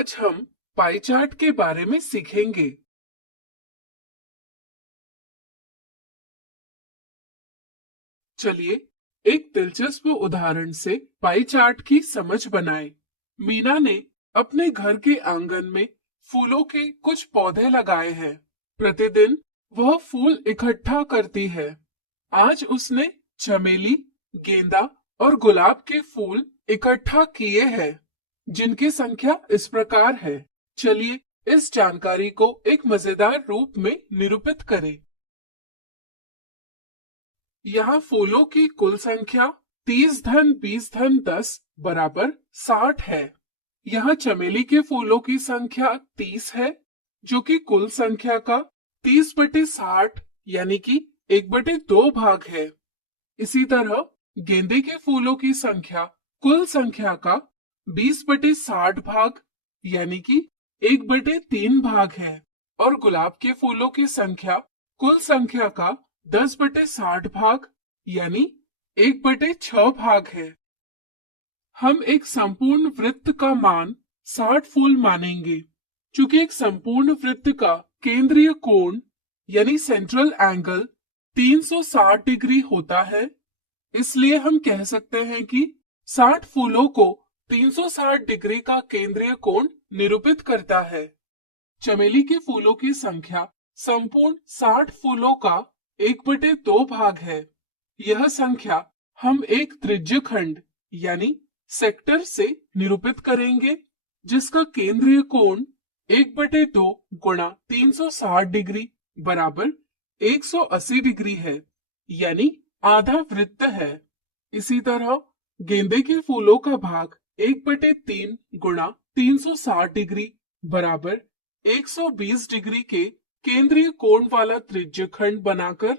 आज हम pie chart के बारे में सीखेंगे। चलिए एक दिलचस्प उदाहरण से पाई चार्ट की समझ बनाएं। मीना ने अपने घर के आंगन में फूलों के कुछ पौधे लगाए हैं। प्रतिदिन वह फूल इकट्ठा करती है। आज उसने चमेली, गेंदा और गुलाब के फूल इकट्ठा किए हैं, जिनकी संख्या इस प्रकार है। चलिए इस जानकारी को एक मजेदार रूप में निरूपित करें। यहाँ फूलों की कुल संख्या 30 धन 20 धन 10 बराबर 60 है। यहाँ चमेली के फूलों की संख्या 30 है, जो कि कुल संख्या का 30/60 यानी कि 1/2 भाग है। इसी तरह गेंदे के फूलों की संख्या कुल संख्या का 20/60 भाग यानी कि 1/3 भाग है और गुलाब के फूलों की संख्या कुल संख्या का 10/60 भाग यानी 1/6 भाग है। हम एक संपूर्ण वृत्त का मान 60 फूल मानेंगे। चूंकि एक संपूर्ण वृत्त का केंद्रीय कोण यानी सेंट्रल एंगल 360 डिग्री होता है, इसलिए हम कह सकते हैं कि 60 फूलों को 360 डिग्री का केंद्रीय कोण निरूपित करता है। चमेली के फूलों की संख्या संपूर्ण 60 फूलों का 1/2 भाग है। यह संख्या हम एक त्रिज्यखंड यानी सेक्टर से निरूपित करेंगे, जिसका केंद्रीय कोण 1/2 गुणा 360 डिग्री बराबर 180 डिग्री है, यानी आधा वृत्त है। इसी तरह गेंदे के फूलों का भाग 1/3 गुणा 360 डिग्री बराबर 120 डिग्री के केंद्रीय कोण वाला त्रिज्यखंड बनाकर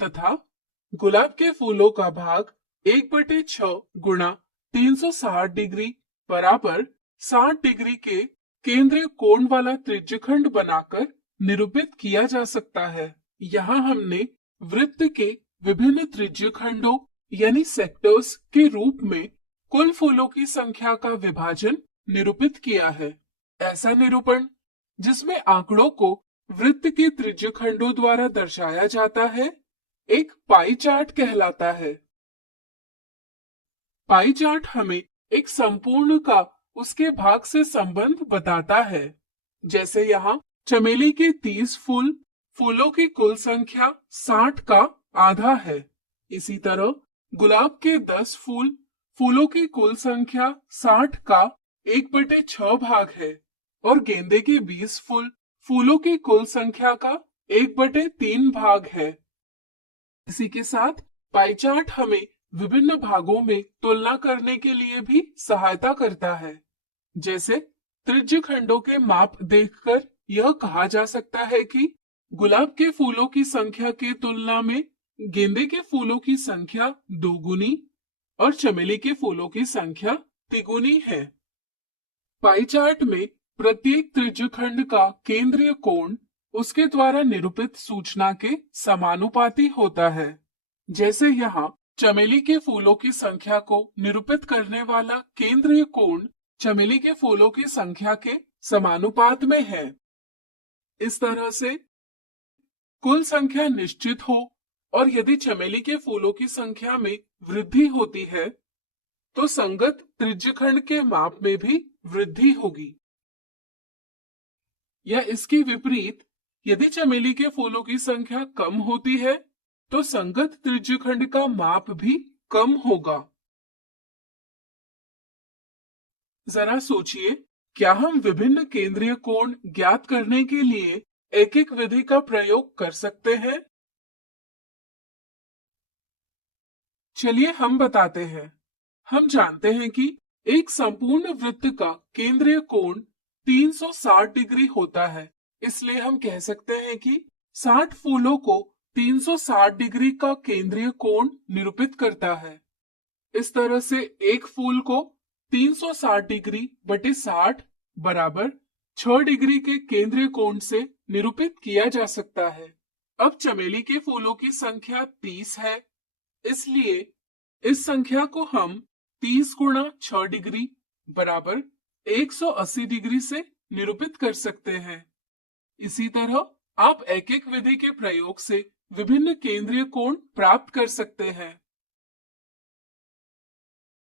तथा गुलाब के फूलों का भाग 1/6 गुणा 360 डिग्री बराबर 60 डिग्री के केंद्रीय कोण वाला त्रिज्यखंड बनाकर निरूपित किया जा सकता है। यहाँ हमने वृत्त के विभिन्न त्रिज्यखंडों यानी सेक्टर्स के रूप में कुल फूलों की संख्या का विभाजन निरूपित किया है। ऐसा निरूपण जिसमें आंकड़ों को वृत्त के त्रिज्यखंडों द्वारा दर्शाया जाता है, एक पाई चार्ट कहलाता है। पाई चार्ट हमें एक संपूर्ण का उसके भाग से संबंध बताता है। जैसे यहाँ चमेली के 30 फूलों की कुल संख्या 60 का आधा है। इसी तरह गुलाब के 10 फूलों की कुल संख्या 60 का 1/6 भाग है और गेंदे के 20 फूलों की कुल संख्या का 1/3 भाग है। इसी के साथ पाई चार्ट हमें विभिन्न भागों में तुलना करने के लिए भी सहायता करता है। जैसे त्रिज्यखंडों के माप देखकर यह कहा जा सकता है कि गुलाब के फूलों की संख्या की तुलना में गेंदे के फूलों की संख्या दोगुनी और चमेली के फूलों की संख्या तिगुनी है। पाई चार्ट में प्रत्येक त्रिज्यखंड का केंद्रीय कोण उसके द्वारा निरूपित सूचना के समानुपाती होता है। जैसे यहाँ चमेली के फूलों की संख्या को निरूपित करने वाला केंद्रीय कोण चमेली के फूलों की संख्या के समानुपात में है। इस तरह से कुल संख्या निश्चित हो और यदि चमेली के फूलों की संख्या में वृद्धि होती है, तो संगत त्रिज्यखंड के माप में भी वृद्धि होगी। या इसके विपरीत यदि चमेली के फूलों की संख्या कम होती है, तो संगत त्रिज्यखंड का माप भी कम होगा। जरा सोचिए, क्या हम विभिन्न केंद्रीय कोण ज्ञात करने के लिए एक एक विधि का प्रयोग कर सकते हैं? चलिए हम बताते हैं। हम जानते हैं कि एक संपूर्ण वृत्त का केंद्रीय कोण 360 डिग्री होता है, इसलिए हम कह सकते हैं कि 60 फूलों को 360 डिग्री का केंद्रीय कोण निरूपित करता है। इस तरह से एक फूल को 360 डिग्री बटे 60 बराबर 6 डिग्री के केंद्रीय कोण से निरूपित किया जा सकता है। अब चमेली के फूलों की संख्या 30 है, इसलिए इस संख्या को हम 30 गुणा 6 डिग्री बराबर 180 डिग्री से निरूपित कर सकते हैं। इसी तरह आप एक एक विधि के प्रयोग से विभिन्न केंद्रीय कोण प्राप्त कर सकते हैं।